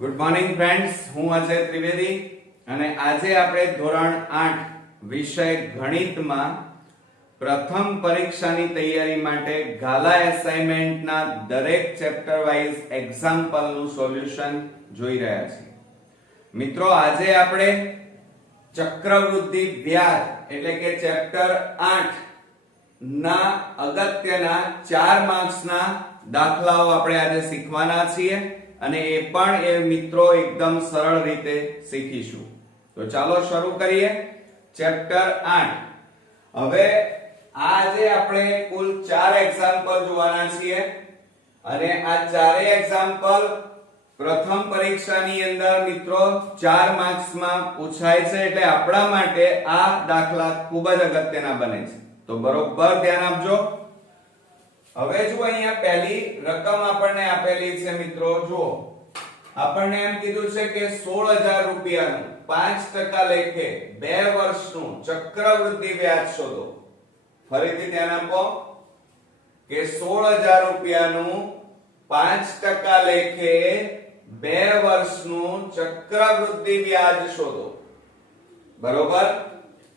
Good morning friends, હું અજય ત્રિવેદી અને આજે આપણે ધોરણ 8 વિષય ગણિતમાં પ્રથમ પરીક્ષાની તૈયારી માટે ગાલા એસાઇનમેન્ટના દરેક ચેપ્ટર વાઇઝ એક્ઝામ્પલનું સોલ્યુશન જોઈ રહ્યા છીએ. મિત્રો, આજે આપણે ચક્રવૃદ્ધિ વ્યાજ એટલે કે ચેપ્ટર 8 ના અગત્યના 4 માર્ક્સના દાખલાઓ આપણે આજે શીખવાના છીએ અને એ પણ એ મિત્રો એકદમ સરળ રીતે શીખીશું. તો ચાલો શરૂ કરીએ ચેપ્ટર 8. હવે આજે આપણે કુલ 4 એક્ઝામ્પલ જોવાના છીએ અને આ ચારેય એક્ઝામ્પલ પ્રથમ પરીક્ષાની અંદર મિત્રો 4 માર્ક્સમાં પૂછાય છે, એટલે આપણા માટે આ દાખલા ખૂબ જ અગત્યના બને છે. તો બરોબર ધ્યાન આપજો. હવે જો અહીંયા પહેલી રકમ આપણને આપેલી છે મિત્રો, જુઓ આપણને એમ કીધું છે કે 16000 રૂપિયાનું 5% લેખે 2 વર્ષનું ચક્રવૃદ્ધિ વ્યાજ શોધો. ફરીથી ધ્યાન આપો કે 16000 રૂપિયાનું 5% લેખે 2 વર્ષનું ચક્રવૃદ્ધિ વ્યાજ શોધો. બરોબર.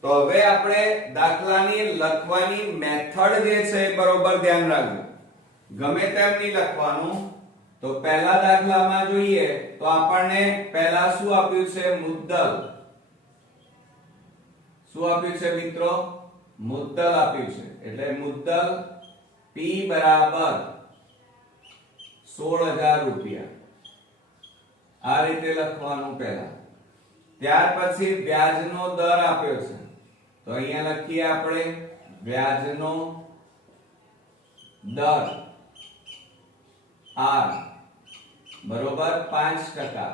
તો હવે આપણે દાખલાની લખવાની મેથડ જે છે બરોબર ધ્યાન રાખજો. ગમે તેમ નહીં લખવાનું. તો પહેલા દાખલામાં જોઈએ તો આપણને પહેલા શું આપ્યું છે? મુદ્દલ. શું આપ્યું છે મિત્રો? મુદ્દલ આપ્યું છે. એટલે મુદ્દલ P બરાબર 16000 રૂપિયા. આ રીતે લખવાનું પહેલા. ત્યાર પછી વ્યાજનો દર આપ્યો છે, તો અહીંયા લખીએ આપણે વ્યાજનો દર R બરોબર 5%.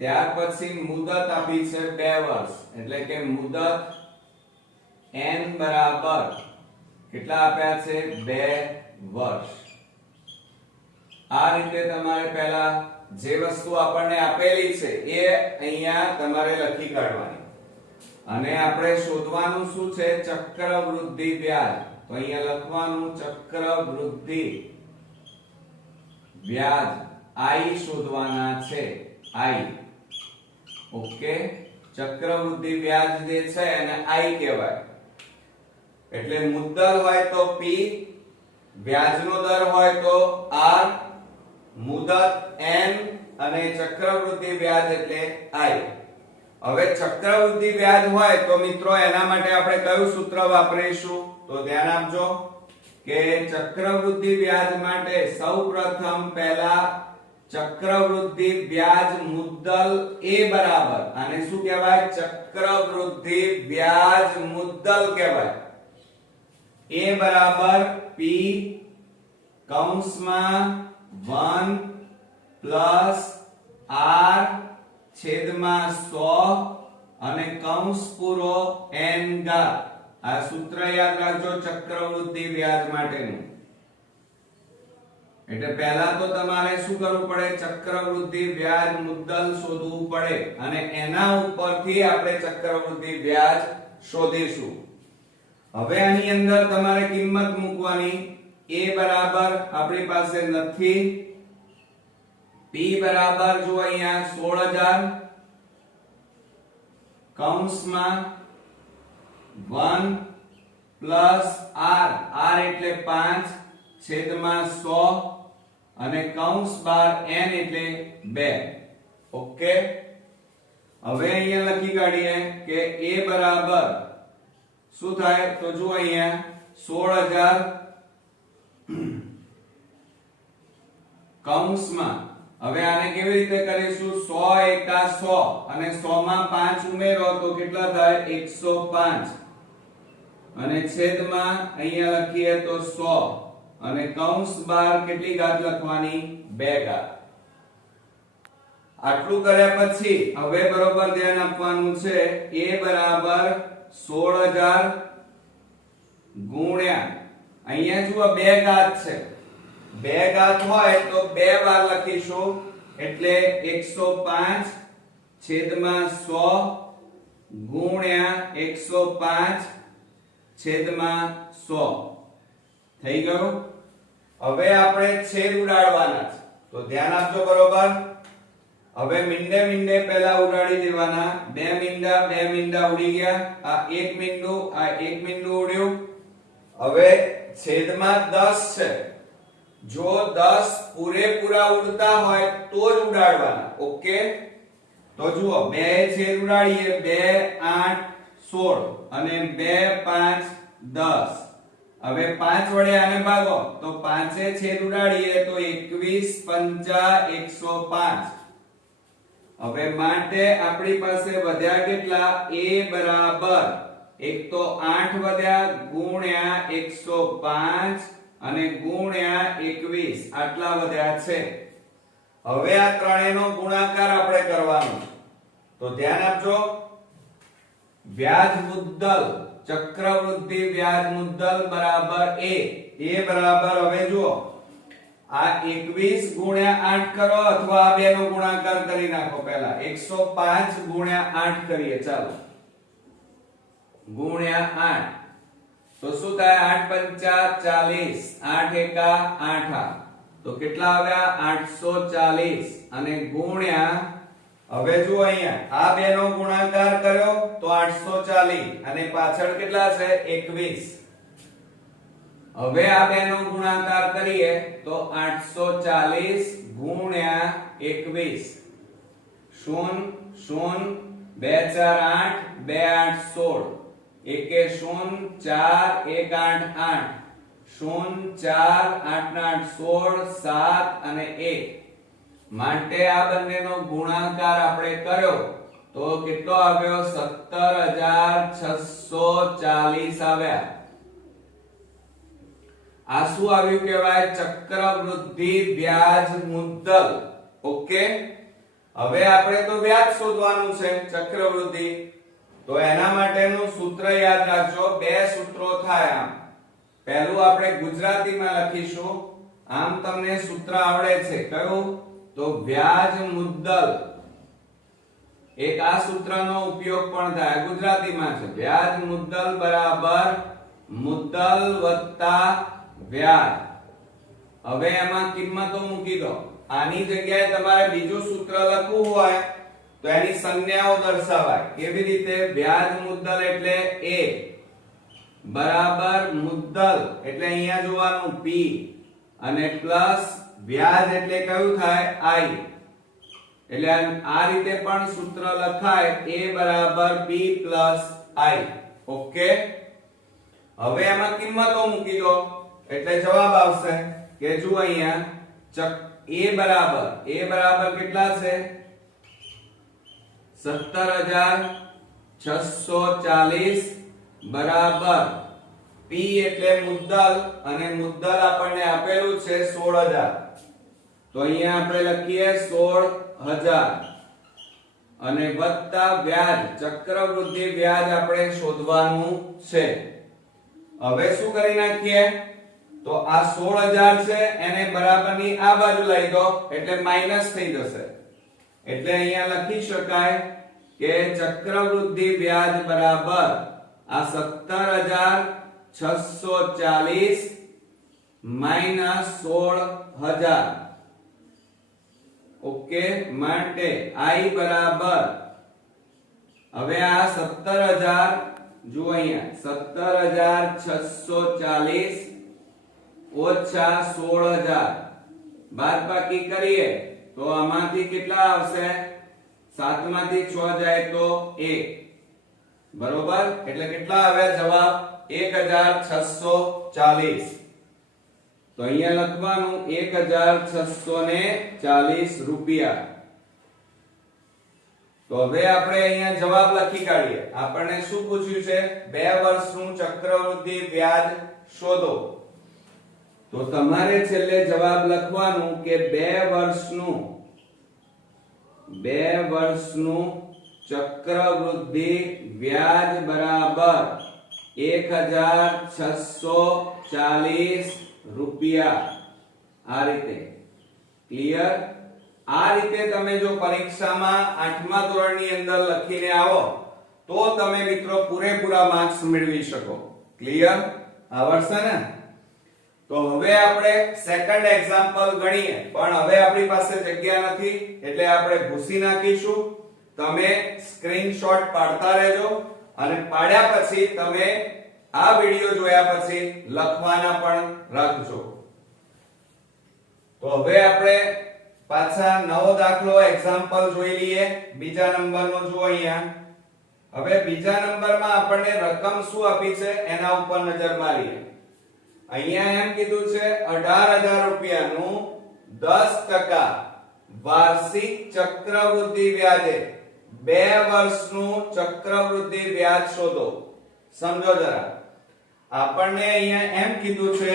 ત્યાર પછી મુદત આપી છે 2 વર્ષ, એટલે કે મુદત N બરાબર કેટલા આપ્યા છે? 2 વર્ષ. આ રીતે તમારે પહેલા જે વસ્તુ આપણને આપેલી છે એ અહીંયા તમારે લખી કાઢવાની અને આપણે શોધવાનું શું છે? ચક્રવૃદ્ધિ વ્યાજ. તો અહીંયા લખવાનું ચક્રવૃદ્ધિ વ્યાજ I શોધવાના છે. I. ઓકે. ચક્રવૃદ્ધિ વ્યાજ જે છે એને I કહેવાય. એટલે મુદ્દલ હોય તો P, વ્યાજનો દર હોય તો R, મુદત N અને ચક્રવૃદ્ધિ વ્યાજ એટલે I. હવે ચક્રવૃદ્ધિ વ્યાજ હોય તો મિત્રો એના માટે આપણે કયું સૂત્ર વાપરીશું? તો ધ્યાન આપજો કે ચક્રવૃદ્ધિ વ્યાજ માટે સૌપ્રથમ પહેલા ચક્રવૃદ્ધિ વ્યાજ મુદ્દલ A બરાબર, આને શું કહેવાય? ચક્રવૃદ્ધિ વ્યાજ મુદ્દલ કહેવાય. A બરાબર P કૌંસમાં 1 પ્લસ R છેદમાં 100 અને કૌંસ પૂરો N ઘાત. આ સૂત્ર યાદ રાખજો ચક્રવૃદ્ધિ વ્યાજ માટેનું. એટલે પહેલા તો તમારે શું કરવું પડે? ચક્રવૃદ્ધિ વ્યાજ મુદ્દલ શોધવું પડે અને એના ઉપરથી આપણે ચક્રવૃદ્ધિ વ્યાજ શોધીશું. હવે આની અંદર તમારે કિંમત મૂકવાની. A બરાબર આપણી પાસે નથી. P બરાબર જો અહીંયા 16000 કૌંસમાં 1 પ્લસ R, R એટલે 5 છેદમાં 100 અને કૌંસ બાર N એટલે 2. ઓકે. હવે અહીંયા લખી કાઢીએ કે A બરાબર શું થાય? તો જો અહીંયા 16000 કૌંસમાં, હવે આને કેવી રીતે કરીશું? 100 એકા 100 અને 100 માં 5 ઉમેરો તો કેટલા થાય? 105 અને છેદમાં અહીંયા લખીએ તો 100 અને કૌંસ બાર કેટલી ઘાત લખવાની? 2 ઘાત. આટલું કર્યા પછી હવે બરોબર ધ્યાન આપવાનું છે. A બરાબર 16000 ગુણ્યા અહીંયા જુઓ 2 ઘાત છે. 2 ઘાત હોય તો 2 વાર લખીશું એટલે 105 છેદમાં 100 ગુણ્યા 105 છેદમાં 100 થઈ ગયું. હવે આપણે છેદ ઉડાડવાના છે, તો ધ્યાન આપજો બરોબર. હવે મીંડે મીંડે પહેલા ઉડાડી દેવાના. બે મીંડા ઉડી ગયા. આ એક મીંડું ઉડ્યું. હવે છેદમાં 10 છે. જો 10 પૂરેપૂરા ઉડતા હોય તો જ ઉડાડવાના. ઓકે, તો જુઓ, બે છેદ ઉડાડીએ. 2 8 16 અને 2 5 10. હવે 5 વડે આને ભાગો તો 5 એ છેદ ઉડાડીએ તો 21 5 105. હવે માટે આપણી પાસે વધ્યા કેટલા? a બરાબર એક તો 8 વધ્યા ગુણ્યા 105 અને ગુણ્યા 21 આટલા વધ્યા છે. હવે આ ત્રણેયનો ગુણાકાર આપણે કરવાનો. તો ધ્યાન આપજો. વ્યાજ મુદ્દલ, ચક્રવૃદ્ધિ વ્યાજ મુદ્દલ બરાબર a બરાબર, હવે જુઓ, આ 21 ગુણ્યા 8 કરો અથવા આ બેનો ગુણાકાર કરી નાખો. પહેલા 105 ગુણ્યા 8 કરીએ. ચાલો, ગુણ્યા 8 તો શું થાય? 8 5 40, 8 એકા 8. તો કેટલા આવ્યા? 840 અને ગુણ્યા, હવે જુઓ અહીંયા આ બેનો ગુણાકાર કર્યો તો 840 અને પાછળ કેટલા છે? 21. હવે આ બેનો ગુણાકાર કરીએ તો 840 ગુણ્યા 21. 0 0 2 4 8 2 8 16. એકે 0 4 1 8 8 0 4 8 8 16 7 અને 1. માટે આ બંનેનો ગુણાકાર આપણે કર્યો તો કેટલો આવ્યો? 17640 આવ્યા. આ શું આવ્યું કહેવાય? ચક્રવૃદ્ધિ વ્યાજ મુદ્દલ. ઓકે, હવે આપણે તો વ્યાજ શોધવાનું છે, ચક્રવૃદ્ધિ. તો એના માટેનું સૂત્ર યાદ રાખજો. બે સૂત્રો થાય. આમ પહેલું આપણે ગુજરાતીમાં લખીશું. આમ તમને સૂત્ર આવડે છે. કયું? તો વ્યાજ મુદ્દલ. એક આ સૂત્રનો ઉપયોગ પણ થાય, ગુજરાતીમાં છે. વ્યાજ મુદ્દલ બરાબર મુદ્દલ વત્તા વ્યાજ. હવે એમાં કિંમતો મૂકી દો. આની જગ્યાએ તમારે બીજું સૂત્ર લખવું હોય તો એની સંજ્ઞાઓ દર્શાવાય. કેવી રીતે? વ્યાજ મુદ્દલ એટલે a બરાબર મુદ્દલ એટલે અહીંયા જોવાનું p અને પ્લસ વ્યાજ એટલે કયું થાય? i. એટલે આ રીતે પણ સૂત્ર લખાય, a બરાબર p પ્લસ i. ઓકે, હવે એમાં કિંમતો મૂકી દો એટલે જવાબ આવશે કે જો અહીંયા a બરાબર કેટલા છે? 17640 બરાબર p એટલે મુદ્દલ અને મુદ્દલ આપણને આપેલું છે 16000. તો અહીંયા આપણે લખીએ 16000 અને વત્તા વ્યાજ, ચક્રવૃદ્ધિ વ્યાજ આપણે શોધવાનું છે. હવે શું કરી નાખીએ? તો આ 16000 છે એને બરાબરની આ બાજુ લઈ દો એટલે માઈનસ થઈ જશે. એટલે અહીંયા લખી શકાય કે ચક્રવૃદ્ધિ વ્યાજ બરાબર આ 17640 માઈનસ 16000. ઓકે, માટે i બરાબર, હવે આ 17000 જુઓ અહીંયા 17640 ઓછા 16000 બાદબાકી કરીએ તો આમાંથી કેટલા આવશે? 7 માંથી 6 જાય તો 1. બરોબર, એટલે કેટલા આવ્યા જવાબ? 1640. તો અહીંયા લખવાનું 1640 રૂપિયા. તો હવે આપણે અહીંયા જવાબ લખી કાઢીએ. આપણને શું પૂછ્યું છે? 2 વર્ષનું ચક્રવૃદ્ધિ વ્યાજ શોધો. તો તમારે છેલ્લે જવાબ લખવાનું કે 2 વર્ષનું ચક્રવૃદ્ધિ વ્યાજ બરાબર 1640 રૂપિયા. આ રીતે ક્લિયર? આ રીતે તમે જો પરીક્ષામાં 8મા ધોરણની અંદર લખીને આવો તો તમે મિત્રો પૂરેપૂરા માર્ક્સ મેળવી શકો. ક્લિયર? આવડશે ને? તો હવે આપણે સેકન્ડ એક્ઝામ્પલ ગણીએ, પણ હવે આપણી પાસે જગ્યા નથી એટલે આપણે ભૂસી નાખીશું. તમે સ્ક્રીનશોટ પાડતા રહેજો અને પાડ્યા પછી તમે આ વિડિયો જોયા પછી લખવાના પણ રાખજો. તો હવે આપણે પાછા નવો દાખલો એક્ઝામ્પલ જોઈ લઈએ. બીજા નંબરનો જુઓ અહીંયા. હવે બીજા નંબરમાં આપણને રકમ શું આપી છે એના ઉપર નજર મારીએ. અહીંયા એમ કીધું છે 18000 રૂપિયાનું 10% વાર્ષિક ચક્રવૃદ્ધિ વ્યાજે 2 વર્ષનું ચક્રવૃદ્ધિ વ્યાજ શોધો. સમજો જરા, આપણને અહીંયા એમ કીધું છે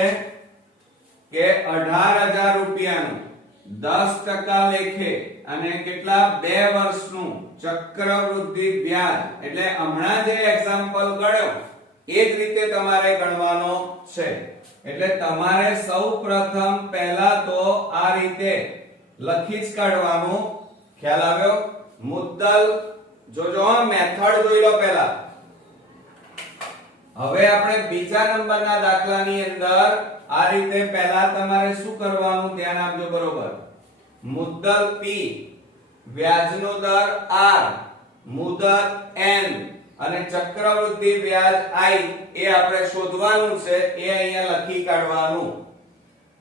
કે 18000 રૂપિયાનું 10% લેખે અને કેટલા 2 વર્ષનું ચક્રવૃદ્ધિ વ્યાજ, એટલે હમણાં જે એક્ઝામ્પલ ગણ્યો એ જ રીતે તમારે ગણવાનો છે. એટલે તમારે સૌપ્રથમ પહેલા તો આ રીતે લખી જ કાઢવાનું. ખ્યાલ આવ્યો? મુદ્દલ જોજો, મેથડ જોઈ લો પહેલા. હવે આપણે બીજા નંબરના દાખલાની અંદર આ રીતે પહેલા તમારે શું કરવાનું ધ્યાન આપજો બરોબર. મુદ્દલ P, વ્યાજનો દર R, મુદત N અને ચક્રવૃદ્ધિ વ્યાજ I એ આપણે શોધવાનું છે. એ અહીંયા લખી કાઢવાનું.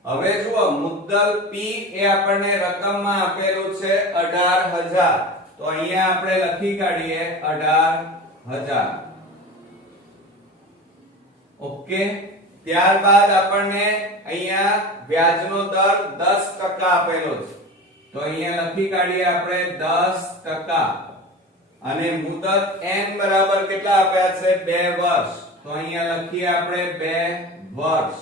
હવે જુઓ, મુદ્દલ P એ આપણને રકમમાં આપેલું છે 18000. તો અહીંયા આપણે લખી કાઢીએ 18000. ઓકે. ત્યારબાદ આપણને અહીંયા વ્યાજનો દર 10% આપેલો છે. તો અહીંયા લખી કાઢીએ આપણે 10%. અને મુદત n બરાબર કેટલા આપ્યા છે? 2 વર્ષ. તો અહીંયા લખીએ આપણે 2 વર્ષ.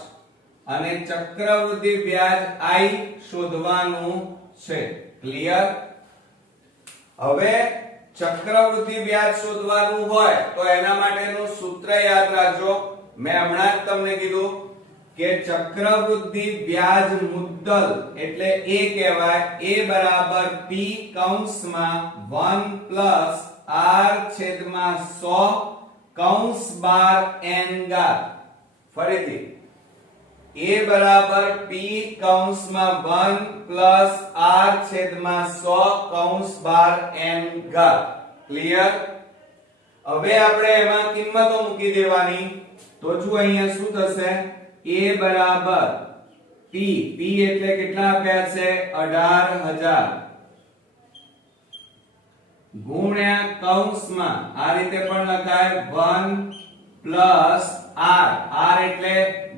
અને ચક્રવૃદ્ધિ વ્યાજ I શોધવાનું છે. ક્લિયર? હવે ચક્રવૃદ્ધિ વ્યાજ શોધવાનું હોય તો એના માટેનું સૂત્ર યાદ રાખજો. મેં હમણાં જ તમને કીધું કે ચક્રવૃદ્ધિ વ્યાજ મુદ્દલ એટલે એ કહેવાય a બરાબર p કૌંસમાં 1 r છેદમાં 100 કૌંસ બાર n ઘાત. ફરીથી a બરાબર p કૌંસમાં 1 r છેદમાં 100 કૌંસ બાર n ઘાત. ક્લિયર? હવે આપણે એમાં કિંમતો મૂકી દેવાની. તો જો અહીંયા શું થશે? a બરાબર p, p એટલે કેટલા આપ્યા છે? 18000 ગુણ્યા કૌંસમાં આ રીતે પણ લખાય 1 r, r એટલે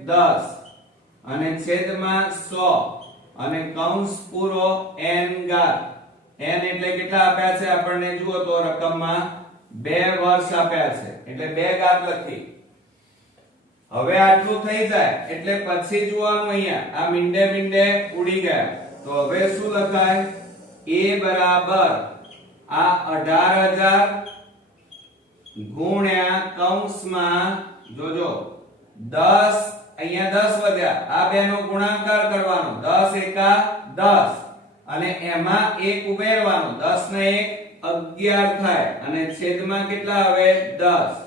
10 અને છેદમાં 100 અને કૌંસ પૂરો n ઘાત. n એટલે કેટલા આપ્યા છે આપણને જુઓ તો રકમમાં 2 વર્ષ આપ્યા છે એટલે 2 ઘાત લખી. હવે આટલું થઈ જાય એટલે પછી જોવાનું અહીંયા આ મીંડે ઉડી ગયા. તો હવે શું લખાય? a બરાબર આ 18000 ગુણ્યા કૌંસમાં જોજો 10, અહીંયા 10 વધ્યા, આ બેનો ગુણાકાર કરવાનો. 10 એકા 10 અને એમાં 1 ઉમેરવાનો. 10 ને 1 11 થાય અને છેદમાં કેટલા આવે? 10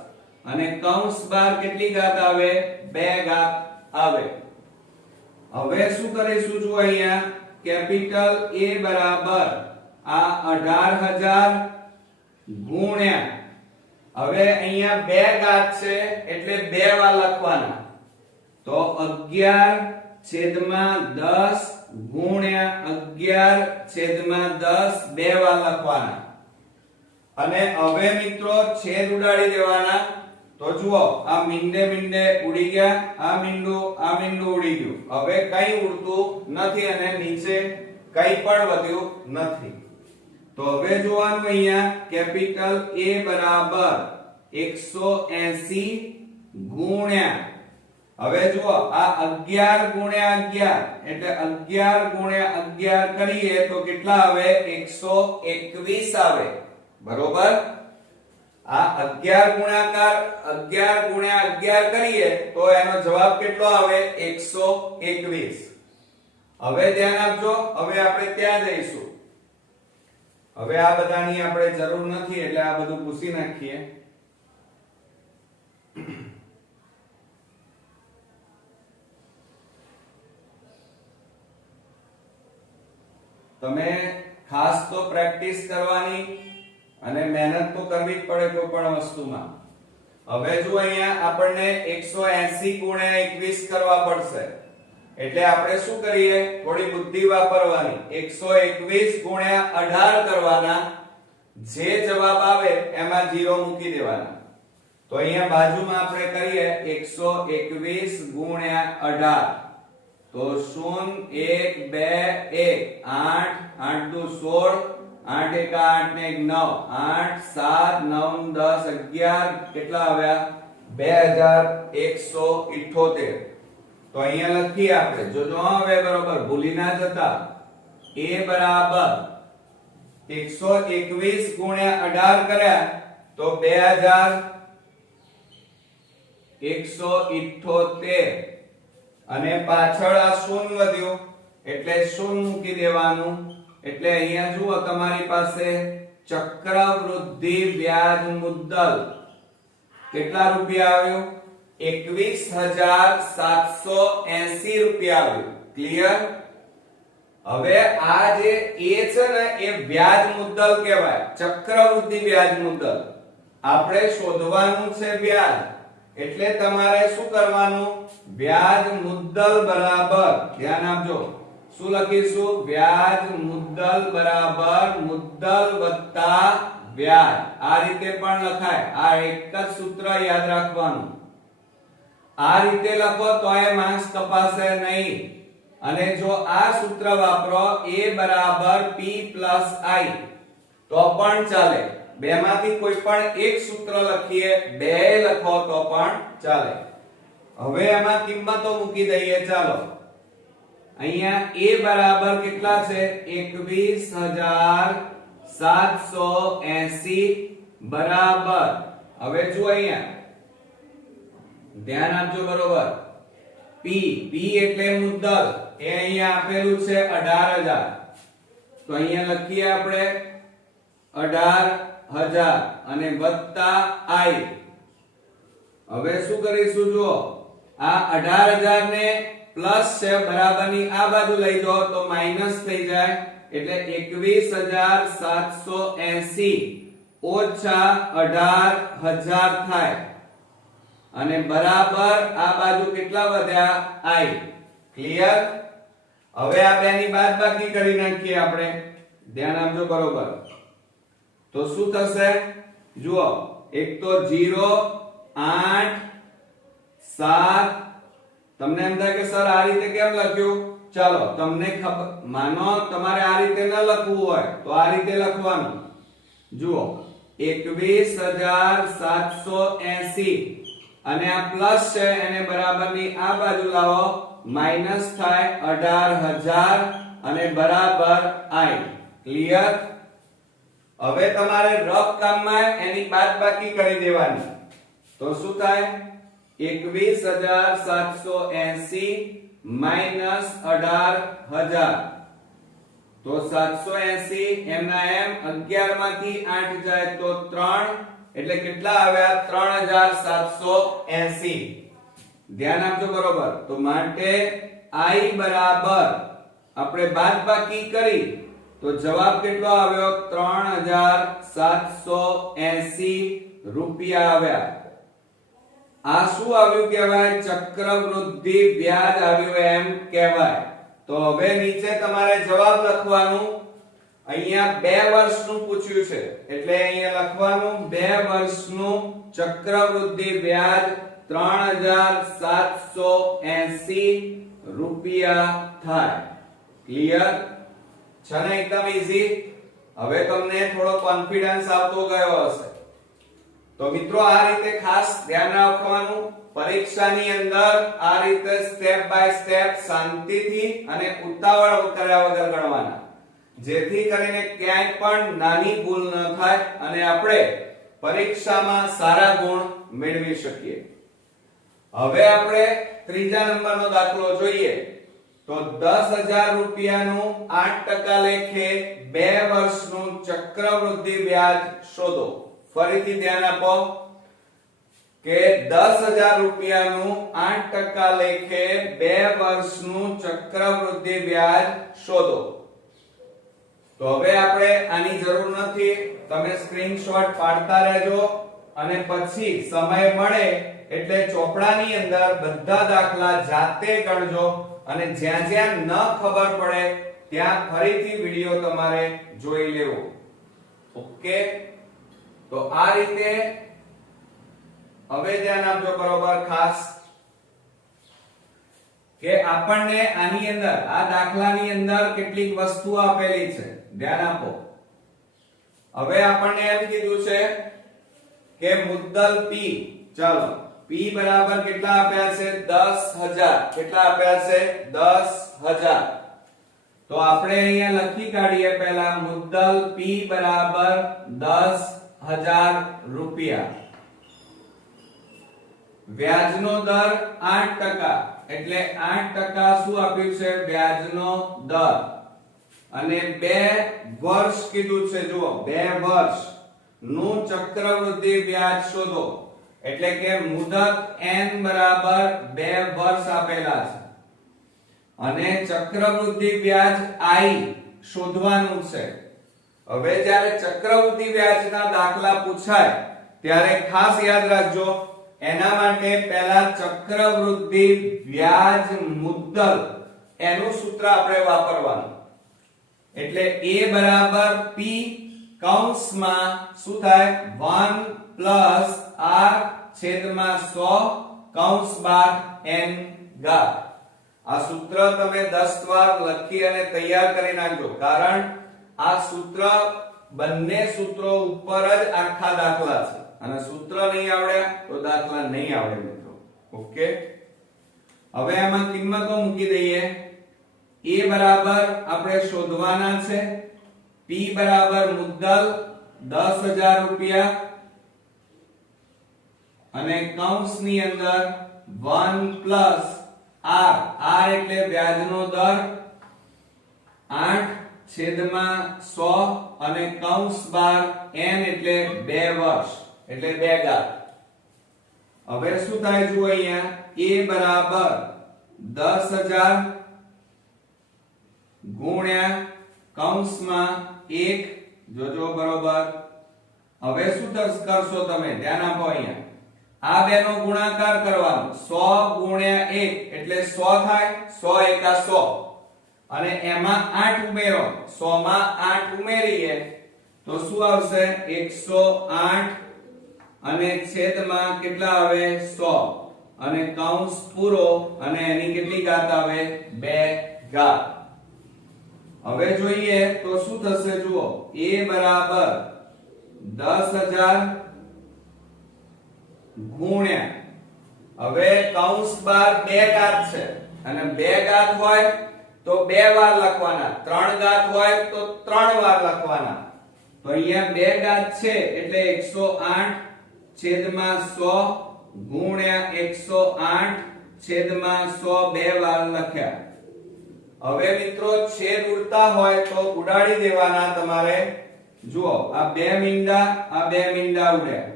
અને કૌંસ બાર કેટલી ઘાત આવે? 2 ઘાત આવે. હવે શું કરીશું? જો અહીંયા કેપિટલ A બરાબર આ 18000 ગુણ્યા, હવે અહીંયા 2 ઘાત છે એટલે 2 વાર લખવાના. તો 11 છેદમાં 10 ગુણ્યા 11 છેદમાં 10 2 વાર લખવાના. અને હવે મિત્રો છેદ ઉડાડી દેવાના. તો જુઓ આ મીંડે ઉડી ગયા, આ મીંડું ઉડી ગયું. હવે કઈ ઉડતું નથી અને નીચે કઈ પણ વધ્યું નથી. તો હવે જોવાનું અહીંયા કેપિટલ A બરાબર 180 ગુણ્યા, હવે જુઓ આ 11 ગુણ્યા 11 એટલે 11 ગુણ્યા 11 કરીએ તો કેટલા આવે? 121 આવે. બરોબર? આ 11 ગુણાકાર 11 ગુણ્યા 11 કરીએ તો એનો જવાબ કેટલો આવે? 121. હવે ધ્યાન આપજો, હવે આપણે ત્યાં જઈશું. હવે આ બધાની આપણે જરૂર નથી એટલે આ બધું ભૂસી નાખીએ. તમે ખાસ તો પ્રેક્ટિસ કરવાની અને મહેનત તો કરવી જ પડે કોઈ પણ વસ્તુમાં. હવે જો અહીંયા આપણને 180 ગુણ્યા 21 કરવા પડશે, એટલે આપણે શું કરીએ, થોડી બુદ્ધિ વાપરવાની. 121 ગુણ્યા 18 કરવાના, જે જવાબ આવે એમાં 0 મૂકી દેવાના. તો અહીંયા બાજુમાં આપણે કરીએ 121 ગુણ્યા 18, તો 0 1 2 1 8 8 2 16 8 1 8 ને 1 9 8 7 9 10 11 કેટલા આવ્યા 2178. તો અહીંયા લખીએ આપણે, જો હવે બરોબર ભૂલી ના જતા. a બરાબર 121 ગુણ્યા 18 કર્યા તો 2178, અને પાછળ આ શૂન્ય વધ્યું એટલે શૂન્ય મૂકી દેવાનું. એટલે અહીંયા જુઓ તમારી પાસે ચક્રવૃદ્ધિ વ્યાજ મુદ્દલ કેટલા રૂપિયા આવ્યું, 21780 રૂપિયા આવ્યું. ક્લિયર? હવે આ જે a છે ને એ વ્યાજ મુદ્દલ કહેવાય, ચક્રવૃદ્ધિ વ્યાજ મુદ્દલ. આપણે શોધવાનું છે વ્યાજ, એટલે તમારે શું કરવાનું, વ્યાજ મુદ્દલ બરાબર, ધ્યાન આપજો, શું લખીશું, વ્યાજ મુદ્દલ બરાબર મુદ્દલ વત્તા વ્યાજ. આ રીતે પણ લખાય, આ એક જ સૂત્ર યાદ રાખવાનું. આ રીતે લખો તો એ માર્ક્સ કપાશે નહીં. અને જો આ સૂત્ર વાપરો a બરાબર p પ્લસ i તો પણ ચાલે. બેમાંથી કોઈ પણ એક સૂત્ર લખીએ, બે લખો તો પણ ચાલે. હવે એમાં કિંમતો મૂકી દઈએ. ચાલો, અહીંયા a બરાબર કેટલા છે, 21780 બરાબર. હવે જો અહીંયા ધ્યાન આપજો બરોબર, p એટલે મુદ્દલ, એ અહીંયા આપેલું છે 18000. તો અહીંયા લખીએ આપણે 18000 અને વત્તા i. હવે શું કરીશું, જો આ 18000 ને પ્લસ છે બરાબરની આ બાજુ લઈ દો તો માઈનસ થઈ જાય, એટલે 21780 ઓછા 18000 થાય, અને બરાબર આ બાજુ કેટલા વધ્યા, i. ક્લિયર? હવે આ બેની બાદબાકી કરી નાખીએ આપણે, ધ્યાન આપજો બરોબર. તો શું થશે, જુઓ, એક તો 0 8 7. તમને એમ થાય કે સર આ રીતે કેમ લખ્યું, ચાલો તમને ખબર, માનો તમારે આ રીતે ન લખવું હોય તો આ રીતે લખવાનું. જુઓ 21780 અને આ પ્લસ છે એને બરાબરની આ બાજુ લાવો, માઈનસ થાય 18000 અને બરાબર i. ક્લિયર? હવે તમારે રફ કામમાં એની બાદબાકી કરી દેવાની. તો શું થાય, 21780 માઈનસ 18000, તો 780 એમના એમ 11 માંથી 8 જાય તો 3, એટલે કેટલા આવ્યા, 3780. ધ્યાન આપજો બરોબર. તો માટે i બરાબર આપણે બાદબાકી કરી તો જવાબ કેટલો આવ્યો, 3780 રૂપિયા આવ્યા. આ શું આવ્યું કહેવાય, ચક્રવૃદ્ધિ વ્યાજ આવ્યું એમ કહેવાય. તો હવે નીચે તમારે જવાબ લખવાનું. અહીંયા 2 વર્ષનું પૂછ્યું છે, એટલે અહીંયા લખવાનું 2 વર્ષનું ચક્રવૃદ્ધિ વ્યાજ 3780 રૂપિયા થાય. ક્લિયર છે ને? એકદમ ઈઝી. હવે તમને થોડો કોન્ફિડન્સ આવતો ગયો હશે. તો મિત્રો આ રીતે ખાસ ધ્યાન રાખવાનું, પરીક્ષાની અંદર આ રીતે સ્ટેપ બાય સ્ટેપ શાંતિથી અને ઉતાવળ કર્યા વગર ગણવાના, જેથી કરીને ક્યાંય પણ નાની ભૂલ ન થાય અને આપણે પરીક્ષામાં સારા ગુણ મેળવી શકીએ. હવે આપણે ત્રીજા નંબરનો દાખલો જોઈએ. તો 10000 રૂપિયાનું 8% લેખે 2 વર્ષનું ચક્રવૃદ્ધિ વ્યાજ શોધો. ફરીથી ધ્યાન આપો કે 10000 રૂપિયાનું 8% લેખે 2 વર્ષનું ચક્રવૃદ્ધિ વ્યાજ શોધો. તો હવે આપણે આની જરૂર નથી, તમે સ્ક્રીનશોટ પાડતા રહેજો અને પછી સમય મળે એટલે ચોપડાની અંદર બધા દાખલા જાતે ગણજો અને જ્યાં જ્યાં ન ખબર પડે ત્યાં ફરીથી વિડિયો તમારે જોઈ લેવો. ઓકે, તો આ રીતે હવે ધ્યાન આપજો બરોબર ખાસ કે આપણને આની અંદર આ દાખલાની અંદર કેટલીક વસ્તુઓ આપેલી છે, ધ્યાન આપો. હવે આપણને એમ કીધું છે કે મુદ્દલ P, ચાલો P બરાબર કેટલા આપ્યા છે 10000. કેટલા આપ્યા છે 10000. તો આપણે અહીંયા લખી કાઢીએ પહેલા મુદ્દલ P બરાબર 10000 રૂપિયા. વ્યાજનો દર 8%, એટલે 8% શું આપ્યું છે વ્યાજનો દર. અને 2 વર્ષ કીધું છે, જુઓ 2 વર્ષ નું ચક્રવૃદ્ધિ વ્યાજ શોધો. એટલે કે મુદત n બરાબર 2 વર્ષ આપેલા છે અને ચક્રવૃદ્ધિ વ્યાજ i શોધવાનું છે. હવે જ્યારે ચક્રવૃદ્ધિ વ્યાજના દાખલા પૂછાય ત્યારે ખાસ યાદ રાખજો, એના માટે પહેલા ચક્રવૃદ્ધિ વ્યાજ મુદ્દલ એનું સૂત્ર આપણે વાપરવાનું. એટલે a બરાબર p કૌંસમાં શું થાય 1 r છેદમાં 100 કૌંસ બાર n ઘાત. આ સૂત્ર તમે 10 વાર લખી અને તૈયાર કરી નાખજો, કારણ આ સૂત્ર બંને સૂત્રો ઉપર જ આખા દાખલા છે અને સૂત્ર નહીં આવડે તો દાખલા નહીં આવડે મિત્રો. ઓકે, હવે આમાં કિંમતો મૂકી દઈએ. a બરાબર આપણે શોધવાના છે, p બરાબર મુદ્દલ 10000 રૂપિયા અને કૌંસની અંદર 1 r, r એટલે વ્યાજનો દર 8 છેદમાં 100 અને કૌંસ બાર n એટલે 2 વર્ષ એટલે 2 ઘાત. હવે શું થાય જુઓ અહીંયા a બરાબર 10000 ગુણ્યા કૌંસમાં 1, જોજો બરોબર. હવે શું કરશો તમે, ધ્યાન આપો અહીંયા આ બેનો ગુણાકાર કરવાનો. 100 ગુણ્યા 1 એટલે 100 થાય, 100 એકા 100 અને એમાં 8 ઉમેરો. 100 માં 8 ઉમેરીએ તો શું આવશે 108 અને છેદમાં કેટલા આવે 100 અને કૌંસ પૂરો અને એની કેટલી ઘાત આવે 2 ઘાત. હવે જોઈએ તો શું થશે, જુઓ a બરાબર 10000 ગુણ્યા, હવે કૌંસ બાર 2 ઘાત છે અને 2 ઘાત હોય તો 2 વાર લખવાના, 3 ઘાત હોય તો 3 વાર લખવાના. તો અહીંયા 2 ઘાત છે એટલે 108 છેદમાં 100 ગુણ્યા 108 છેદમાં 100 2 વાર લખ્યા. હવે મિત્રો છેદ ઉડતા હોય તો ઉડાડી દેવાના તમારે. જુઓ આ 2 મીંડા, આ 2 મીંડા ઉડ્યા,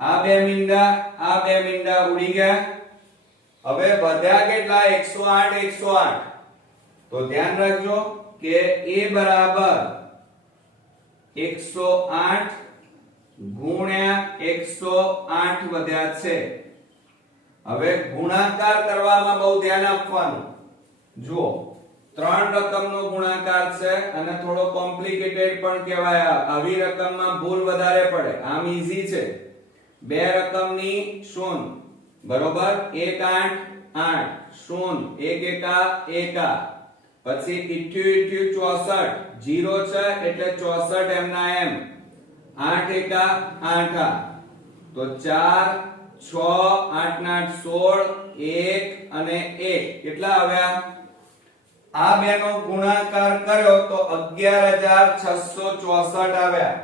આ 2 મીંડા, આ 2 મીંડા ઉડી ગયા. હવે વધ્યા કેટલા 108 108. તો ધ્યાન રાખજો કે a બરાબર 108 ગુણ્યા 108 વધ્યા છે. હવે ગુણાકાર કરવામાં બહુ ધ્યાન આપવાનું. જુઓ 3 રકમનો ગુણાકાર છે અને થોડો કોમ્પ્લિકેટેડ પણ કહેવાય. આવી રકમમાં ભૂલ વધારે પડે, આમ ઈઝી છે. 2 રકમની 0 બરોબર, 1 8 8 0 1 એકા 1 પછી 64 0 છે એટલે 64 એમના એમ, 8 એકા 8 તો 4 6 8 8 16 1 અને 1 કેટલા આવ્યા. આ બેનો ગુણાકાર કર્યો તો 11664 આવ્યા.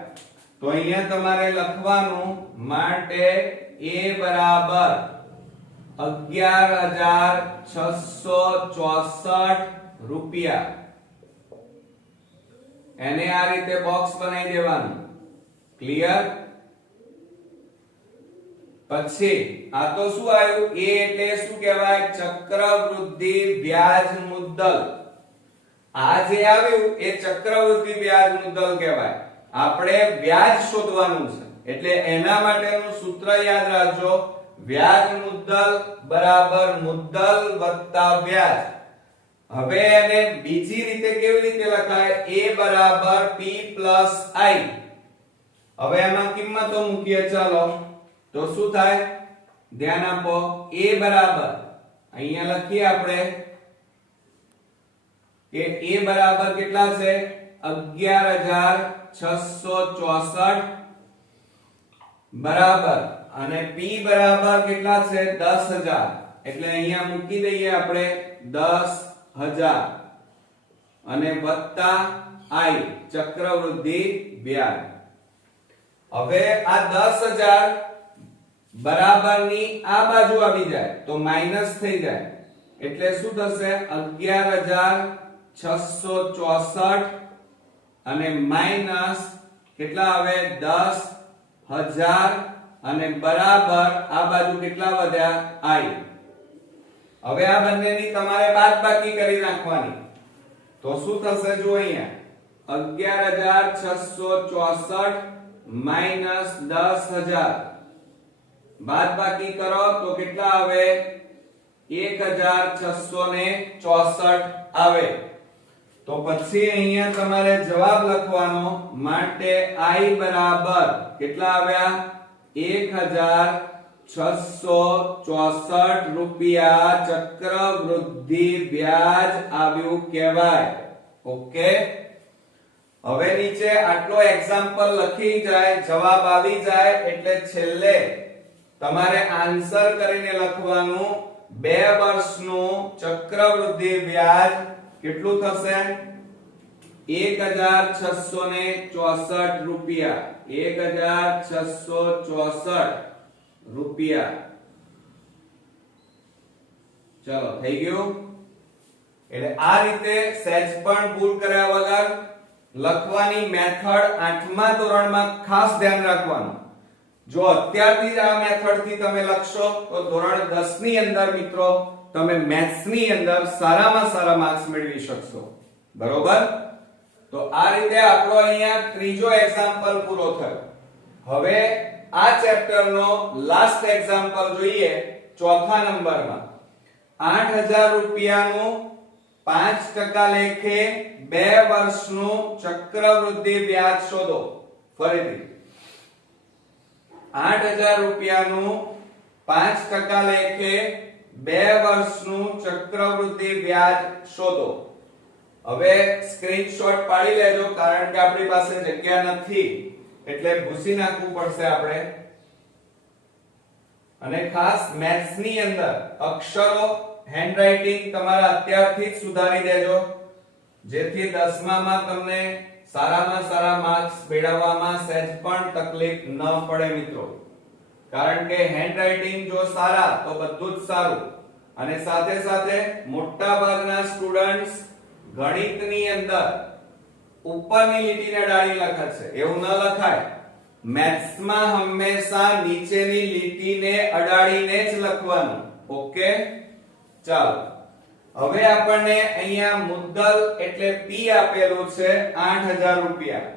તો અહીંયા તમારે લખવાનું માટે a બરાબર 11664 રૂપિયા. એને આ રીતે બોક્સ બનાવી દેવાનું. ક્લિયર? પછી આ તો શું આવ્યું, a એટલે શું કહેવાય ચક્રવૃદ્ધિ વ્યાજ મુદ્દલ. આ જે આવ્યું એ ચક્રવૃદ્ધિ વ્યાજ મુદ્દલ કહેવાય. આપણે વ્યાજ શોધવાનું છે એટલે એના માટેનું સૂત્ર યાદ રાખજો, વ્યાજ મુદ્દલ બરાબર મુદ્દલ વત્તા વ્યાજ. હવે એને બીજી રીતે કેવી રીતે લખાય? a બરાબર p plus i. હવે એમાં કિંમતો મૂકીએ ચાલો, તો શું થાય? ધ્યાન આપો. a બરાબર અહીંયા લખીએ આપણે કે a બરાબર કેટલા છે? 11664 બરાબર, અને p બરાબર કેટલા છે? 10000. એટલે અહીંયા મૂકી દઈએ આપણે 10000 અને વત્તા i ચક્રવૃદ્ધિ વ્યાજ. હવે આ 10000 બરાબરની આ બાજુ આવી જાય તો માઈનસ થઈ જાય, એટલે શું થશે? 11664 અને માઈનસ કેટલા આવે? 10000 અને બરાબર આ બાજુ કેટલા વધ્યા? i. હવે આ બંનેની તમારે બાદબાકી કરી નાખવાની, તો શું થશે? જો અહીંયા 11664 માઈનસ 10000 બાદબાકી કરો તો કેટલા આવે? 1664 આવે. તો પછી અહીંયા તમારે જવાબ લખવાનો, માટે i બરાબર કેટલા આવ્યા? 1664 રૂપિયા ચક્રવૃદ્ધિ વ્યાજ આવ્યું કહેવાય. ઓકે, હવે નીચે આટલો એક્ઝામ્પલ લખી જાય, જવાબ આવી જાય એટલે છેલ્લે તમારે આન્સર કરીને લખવાનું 2 વર્ષનું ચક્રવૃદ્ધિ વ્યાજ કેટલું થશે? 1664 રૂપિયા. 1664 રૂપિયા. ચલો, થઈ ગયું. એટલે આ રીતે સહેજ પણ ભૂલ કર્યા વગર લખવાની મેથડ 8મા ધોરણમાં ખાસ ધ્યાન રાખવાનું. જો અત્યારથી જ આ મેથડ થી તમે લખશો તો ધોરણ 10 ની અંદર મિત્રો તમે મેથ્સ ની અંદર સારામાં સારા માર્ક્સ મેળવી શકશો. બરોબર? તો આ રીતે આપણો અહીંયા ત્રીજો એક્ઝામ્પલ પૂરો થયો. હવે આ ચેપ્ટર નો લાસ્ટ એક્ઝામ્પલ જોઈએ, ચોથા નંબરમાં. 8000 રૂપિયાનું 5% લેખે 2 વર્ષનું ચક્રવૃદ્ધિ વ્યાજ શોધો. ફરીથી 8000 રૂપિયાનું 5% લેખે 2 વર્ષનું ચક્રવૃદ્ધિ વ્યાજ શોધો. હવે સ્ક્રીનશોટ પાડી લેજો, કારણ કે આપણી પાસે જગ્યા નથી એટલે ભૂસી નાખવું પડશે આપણે. અને ખાસ મેથ્સ ની અંદર અક્ષરો, હેન્ડરાઇટિંગ તમારા અત્યારથી જ સુધારી દેજો, જેથી 10મામાં તમને સારામાં સારા માર્ક્સ મેળવવામાં સહેજ પણ તકલીફ ન પડે મિત્રો. કારણ કે હેન્ડરાઇટિંગ જો સારા તો બધું જ સારું. અને સાથે સાથે મોટા ભાગના સ્ટુડન્ટ્સ ગણિતની અંદર ઉપરની લીટીને અડાડી લખે છે, એવું ન લખાય. મેથ્સમાં હંમેશા નીચેની લીટીને અડાડીને જ લખવાનું. ઓકે, ચાલો. હવે આપણને અહીંયા મુદ્દલ એટલે P આપેલું છે 8000 રૂપિયા.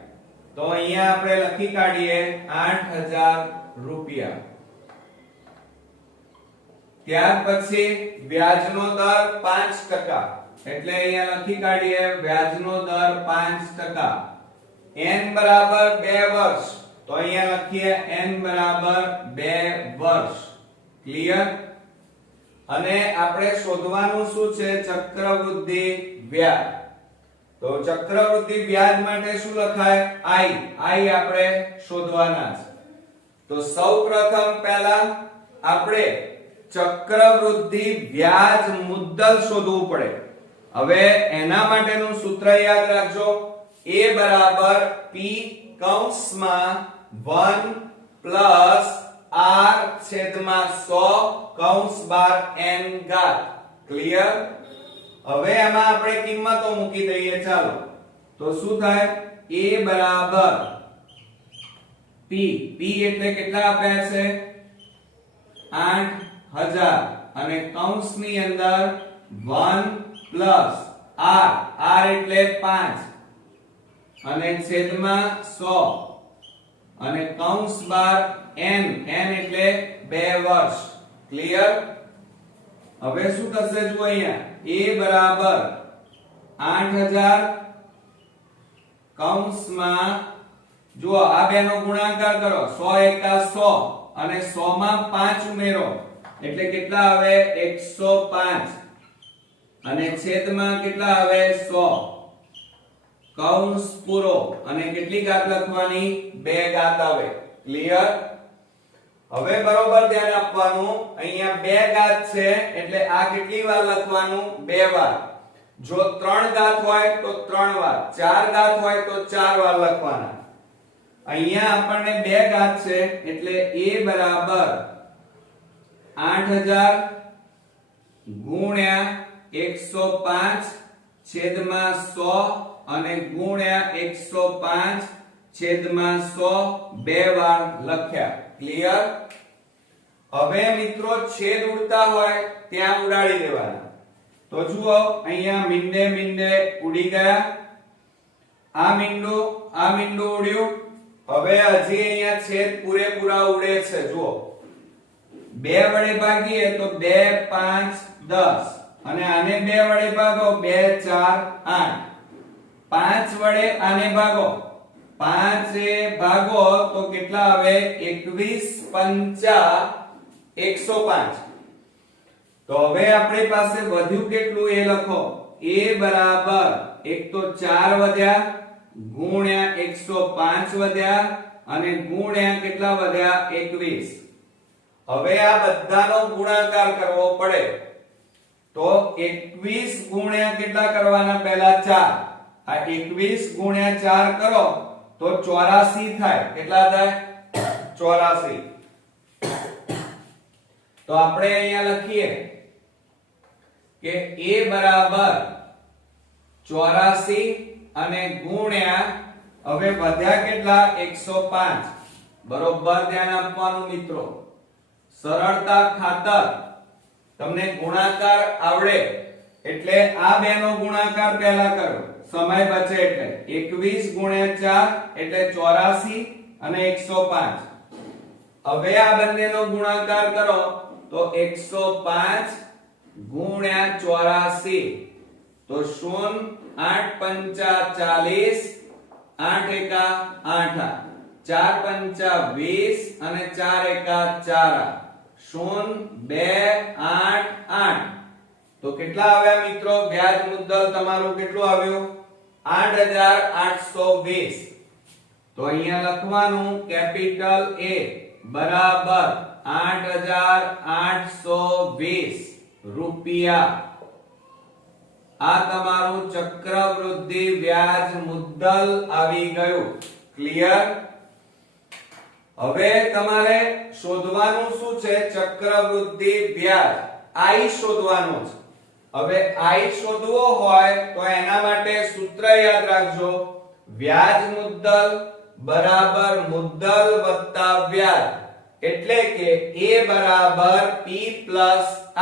તો અહીંયા આપણે લખી કાઢીએ 8000 રૂપિયા. ત્યાર પછી વ્યાજનો દર 5%, એટલે અહીંયા લખી કાઢીએ વ્યાજનો દર 5%. n બરાબર 2 વર્ષ, તો અહીંયા લખીએ n બરાબર 2 વર્ષ. ક્લિયર? અને આપણે શોધવાનું શું છે? ચક્રવૃદ્ધિ વ્યાજ. તો ચક્રવૃદ્ધિ વ્યાજ માટે શું લખાય? i આપણે શોધવાના છે. તો સૌપ્રથમ પહેલા આપણે ચક્રવૃદ્ધિ વ્યાજ મુદ્દલ શોધવું પડે. હવે એના માટેનું સૂત્ર યાદ રાખજો, a બરાબર p કૌંસમાં 1 પ્લસ r છેદમાં 100 કૌંસ બાર n ઘાત. ક્લિયર? હવે એમાં આપણે કિંમતો મૂકી દઈએ ચાલો. તો શું થાય? a બરાબર p એટલે કેટલા આપ્યા છે? 8000 અને કૌંસની અંદર 1 પ્લસ r r એટલે 5 અને છેદમાં 100 અને કૌંસ બાર n n એટલે 2 વર્ષ. ક્લિયર? હવે શું થશે જો અહીંયા a બરાબર 8000 કૌંસમાં જો આ બેનો ગુણાકાર કરો 100 એકા 100 અને 100 માં 5 ઉમેરો એટલે કેટલા આવે 105 અને છેદમાં કેટલા આવે 100 કૌંસ પૂરો અને કેટલી ઘાત લખવાની 2 ઘાત આવે. ક્લિયર? હવે બરોબર ધ્યાન આપવાનું અહીંયા 2 ઘાત છે એટલે આ કેટલી વાર લખવાનું 2 વાર. જો 3 ઘાત હોય તો 3 વાર, 4 ઘાત હોય તો 4 વાર લખવાના. અહીંયા આપણને 2 ઘાત છે એટલે a બરાબર 8000 ગુણ્યા 105 છેદમાં 100 અને ગુણ્યા 105 છેદમાં 100 બે વાર લખ્યા. ક્લિયર? હવે મિત્રો છેદ ઉડતા હોય ત્યાં ઉડાડી દેવાના. તો જુઓ અહીંયા મીંડે ઉડી ગયા. આ મીંડું ઉડ્યું. હવે હજી અહીંયા છેદ પૂરેપૂરા ઉડે છે. જુઓ 2 વડે ભાગીએ તો 2 5 10 અને આને 2 વડે ભાગો 2 4 8. 5 વડે આને ભાગો 5 એ ભાગો તો કેટલા આવે 21 5 105. તો હવે આપણી પાસે વધ્યું કેટલું એ લખો. a બરાબર એક તો 4 વધ્યા ગુણ્યા 105 વધ્યા અને ગુણ્યા કેટલા વધ્યા 21. હવે આ બધાનો ગુણાકાર કરવો પડે તો 21 ગુણ્યા કેટલા કરવાના પહેલા 4. આ 21 ગુણ્યા 4 કરો તો 84 થાય. કેટલા થાય 84. તો આપણે અહીંયા લખીએ કે a બરાબર 84 અને ગુણ્યા હવે વધ્યા કેટલા 105. બરોબર ધ્યાન આપવાનું મિત્રો. સરળતા ખાતર તમને ગુણાકાર આવડે એટલે આ બેનો ગુણાકાર પહેલા કરો. સમય બચે એટલે 21 ગુણ્યા 4 એટલે 84 અને 105. હવે આ બંનેનો ગુણાકાર કરો તો 105 ગુણ્યા 84 તો 0 8 પંચા 40 8 એકા 8 4 પંચા 20 અને 4 એકા 4 0 2 8 8. તો કેટલા આવ્યા મિત્રો વ્યાજ મુદ્દલ તમારું કેટલું આવ્યું 8820. તો અહીંયા લખવાનું કેપિટલ A બરાબર 8820 રૂપિયા. આ તમારું ચક્રવૃદ્ધિ વ્યાજ મુદ્દલ આવી ગયું. ક્લિયર? હવે તમારે શોધવાનું શું છે ચક્રવૃદ્ધિ વ્યાજ I શોધવાનું છે. હવે I શોધવો હોય તો એના માટે સૂત્ર યાદ રાખજો. વ્યાજ મુદ્દલ બરાબર મુદ્દલ વત્તા વ્યાજ એટલે કે A બરાબર P plus I.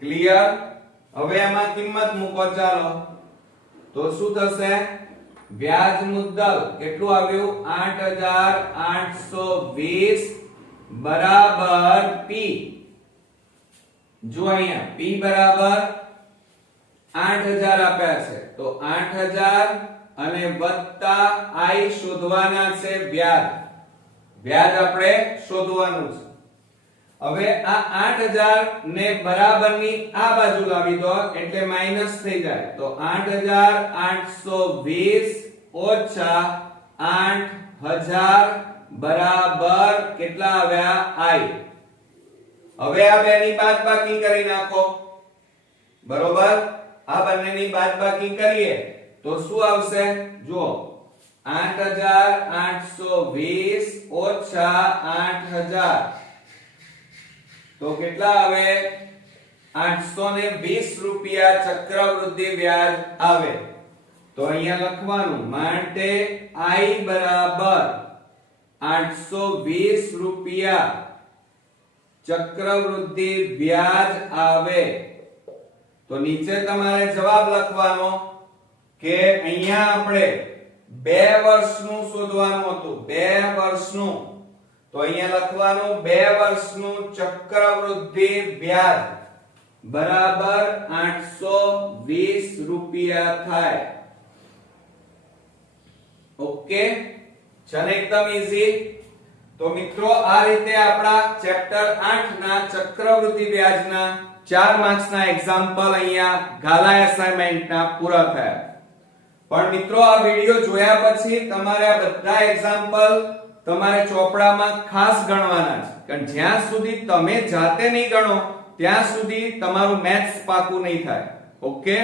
ક્લિયર? હવે આમાં કિંમત મૂકો ચાલો. તો શું થશે વ્યાજ મુદ્દલ કેટલું આવ્યું 8820 બરાબર P. જો અહીંયા P બરાબર 8000 આપ્યા છે તો 8000 અને વત્તા I શોધવાના છે વ્યાજ. વ્યાજ આપણે શોધવાનું છે. હવે આ 8000 ને બરાબરની આ બાજુ લાવી દો એટલે માઈનસ થઈ જાય. તો 8820 ઓછા 8000 બરાબર કેટલા આવ્યા I. હવે આ બેની બાદબાકી કરી નાખો. બરોબર? આ બંનેની બાદબાકી કરીએ તો શું આવશે જુઓ 8820 ઓછા 8000 તો કેટલા આવે 820 રૂપિયા ચક્રવૃદ્ધિ વ્યાજ આવે. તો અહીંયા લખવાનું માટે I બરાબર 820 રૂપિયા ચક્રવૃદ્ધિ વ્યાજ આવે. તો નીચે તમારે જવાબ લખવાનો કે અહીંયા આપણે 2 વર્ષનું શોધવાનું હતું, 2 વર્ષનું. તો અહીંયા લખવાનું 2 વર્ષનું ચક્રવૃદ્ધિ વ્યાજ બરાબર 820 રૂપિયા થાય. ઓકે, ચલ એકદમ ઈઝી. તો મિત્રો આ રીતે આપણા ચેપ્ટર 8 ના ચક્રવૃદ્ધિ વ્યાજના 4 માર્ક્સના એક્ઝામ્પલ અહીંયા ગાલા એસાઇનમેન્ટના પૂરા થયા. પણ મિત્રો આ વિડિયો જોયા પછી તમારે આ બધા એક્ઝામ્પલ તમારે ચોપડામાં ખાસ ગણવાના છે, કારણ જ્યાં સુધી તમે જાતે નહીં ગણો ત્યાં સુધી તમારું મેથ્સ પાકું નહીં થાય. ઓકે,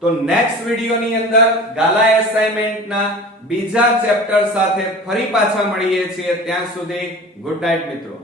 તો નેક્સ્ટ વિડિયોની અંદર ગાલા એસાઇનમેન્ટના બીજા ચેપ્ટર સાથે ફરી પાછા મળીએ છીએ. ત્યાં સુધી ગુડ નાઇટ મિત્રો.